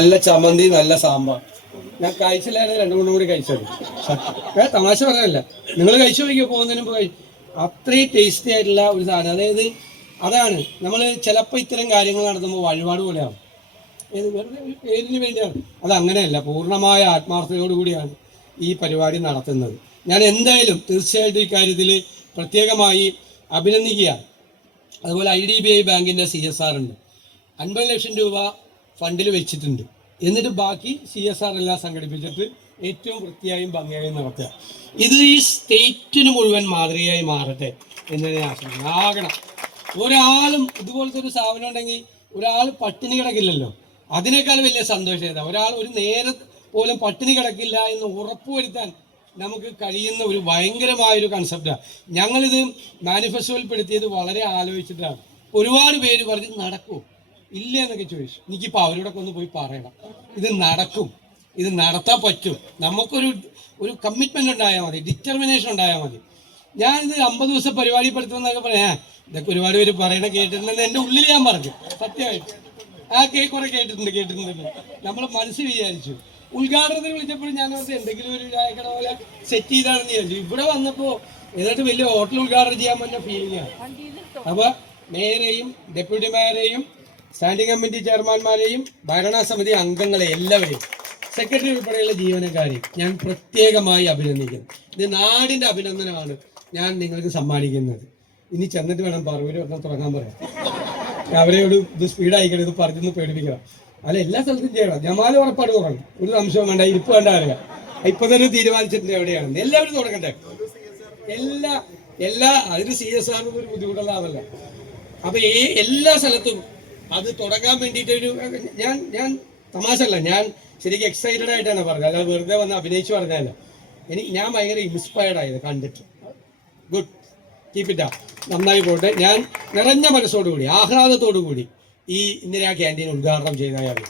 നല്ല ചമ്മന്തി, നല്ല സാമ്പാർ. ഞാൻ കഴിച്ചില്ലായിരുന്നു, രണ്ടു മൂന്നും കൂടി കഴിച്ചത്. തമാശ പറയാനല്ല, നിങ്ങൾ കഴിച്ചു നോക്കിയോ പോകുന്നതിന് മുമ്പ്. അത്രയും ടേസ്റ്റി ആയിട്ടുള്ള ഒരു സാധനം. അതായത് അതാണ് നമ്മൾ ചിലപ്പോൾ ഇത്തരം കാര്യങ്ങൾ നടത്തുമ്പോൾ വഴിപാട് പോലെയാണ്. വെറുതെ ഒരു പേരിന് വേണ്ടിയാണ്. അത് അങ്ങനെയല്ല, പൂർണ്ണമായ ആത്മാർത്ഥതയോടുകൂടിയാണ് ഈ പരിപാടി നടത്തുന്നത്. ഞാൻ എന്തായാലും തീർച്ചയായിട്ടും ഇക്കാര്യത്തിൽ പ്രത്യേകമായി അഭിനന്ദിക്കുകയാണ്. അതുപോലെ IDBI ബാങ്കിൻ്റെ CSR ഉണ്ട്, 50 ലക്ഷം രൂപ ഫണ്ടിൽ വെച്ചിട്ടുണ്ട്. എന്നിട്ട് ബാക്കി CSR എല്ലാം സംഘടിപ്പിച്ചിട്ട് ഏറ്റവും വൃത്തിയായും ഭംഗിയായും നടത്തുക. ഇത് ഈ സ്റ്റേറ്റിന് മുഴുവൻ മാതൃകയായി മാറട്ടെ എന്ന് ഞാൻ ആശംസിക്കുന്നു. ആകണം. ഒരാളും ഇതുപോലത്തെ ഒരു സ്ഥാപനം ഉണ്ടെങ്കിൽ ഒരാൾ പട്ടിണി കിടക്കില്ലല്ലോ. അതിനേക്കാൾ വലിയ സന്തോഷം ഏതാ? ഒരാൾ ഒരു നേരം പോലും പട്ടിണി കിടക്കില്ല എന്ന് ഉറപ്പുവരുത്താൻ നമുക്ക് കഴിയുന്ന ഒരു ഭയങ്കരമായൊരു കൺസെപ്റ്റാണ്. ഞങ്ങളിത് മാനിഫെസ്റ്റോയിൽ പെടുത്തിയത് വളരെ ആലോചിച്ചിട്ടാണ്. ഒരുപാട് പേര് പറഞ്ഞ് നടക്കൂ ഇല്ല എന്നൊക്കെ ചോദിച്ചു. എനിക്കിപ്പോൾ അവരോടൊക്കെ ഒന്ന് പോയി പറയണം, ഇത് നടക്കും, ഇത് നടത്താൻ പറ്റും. നമുക്കൊരു കമ്മിറ്റ്മെന്റ് ഉണ്ടായാൽ മതി, ഡിറ്റർമിനേഷൻ ഉണ്ടായാൽ മതി. ഞാനിത് 50 ദിവസം പരിപാടി പെടുത്തുമെന്നൊക്കെ പറയാം. ഇതൊക്കെ ഒരുപാട് പേര് പറയണ കേട്ടിട്ടുണ്ടെന്ന് എൻ്റെ ഉള്ളിൽ ഞാൻ പറഞ്ഞു. സത്യമായിട്ട് കുറെ കേട്ടിട്ടുണ്ട്. നമ്മൾ മനസ്സിൽ വിചാരിച്ചു. ഉദ്ഘാടനത്തിന് വിളിച്ചപ്പോഴും ഞാൻ ഓർത്ത് എന്തെങ്കിലും ഒരു ചായക്കട പോലെ സെറ്റ് ചെയ്താണെന്ന് വിചാരിച്ചു. ഇവിടെ വന്നപ്പോൾ ഏതായിട്ട് വലിയ ഹോട്ടൽ ഉദ്ഘാടനം ചെയ്യാൻ പറ്റുന്ന ഫീലിംഗ് ആണ്. അപ്പോൾ മേയറെയും ഡെപ്യൂട്ടി മേയറെയും സ്റ്റാൻഡിംഗ് കമ്മിറ്റി ചെയർമാൻമാരെയും ഭരണസമിതി അംഗങ്ങളെ എല്ലാവരെയും സെക്രട്ടറി ഉൾപ്പെടെയുള്ള ജീവനക്കാരെയും ഞാൻ പ്രത്യേകമായി അഭിനന്ദിക്കുന്നു. ഇത് നാടിൻ്റെ അഭിനന്ദനമാണ് ഞാൻ നിങ്ങൾക്ക് സമ്മാനിക്കുന്നത്. ഇനി ചെന്നിട്ട് വേണം പറവൂര് വന്നാൽ തുടങ്ങാൻ പറയാം. അവരെയോട് ഇത് സ്പീഡായിക്കണം, ഇത് പറഞ്ഞൊന്ന് പേടിപ്പിക്കണം. അല്ല, എല്ലാ സ്ഥലത്തും ചെയ്യണം. ജമാൽ ഉറപ്പാട് തുടങ്ങും, ഒരു സംശയവും വേണ്ട. ഇരിപ്പ് വേണ്ട അറിയാം. ഇപ്പൊ തന്നെ തീരുമാനിച്ചിട്ടുണ്ട് എവിടെയാണെന്ന്. എല്ലാവരും തുടങ്ങട്ടെ. അതിന് CSR ഒരു ബുദ്ധിമുട്ടുള്ളതാണല്ല. അപ്പൊ എല്ലാ സ്ഥലത്തും അത് തുടങ്ങാൻ വേണ്ടിയിട്ടൊരു ഞാൻ തമാശല്ല, ഞാൻ ശരിക്കും എക്സൈറ്റഡ് ആയിട്ടാണ് പറഞ്ഞത്. അല്ലാതെ വെറുതെ വന്ന് അഭിനയിച്ച് പറഞ്ഞതല്ല. ഞാൻ ഭയങ്കര ഇൻസ്പയർഡ് ആയത് കണ്ടിട്ട്. Good, keep it up. നന്നായി പോട്ടെ. ഞാൻ നിറഞ്ഞ മനസ്സോടുകൂടി ആഹ്ലാദത്തോടു കൂടി ഈ ഇന്ദിരാ ക്യാൻറ്റീൻ ഉദ്ഘാടനം ചെയ്തതാണ്.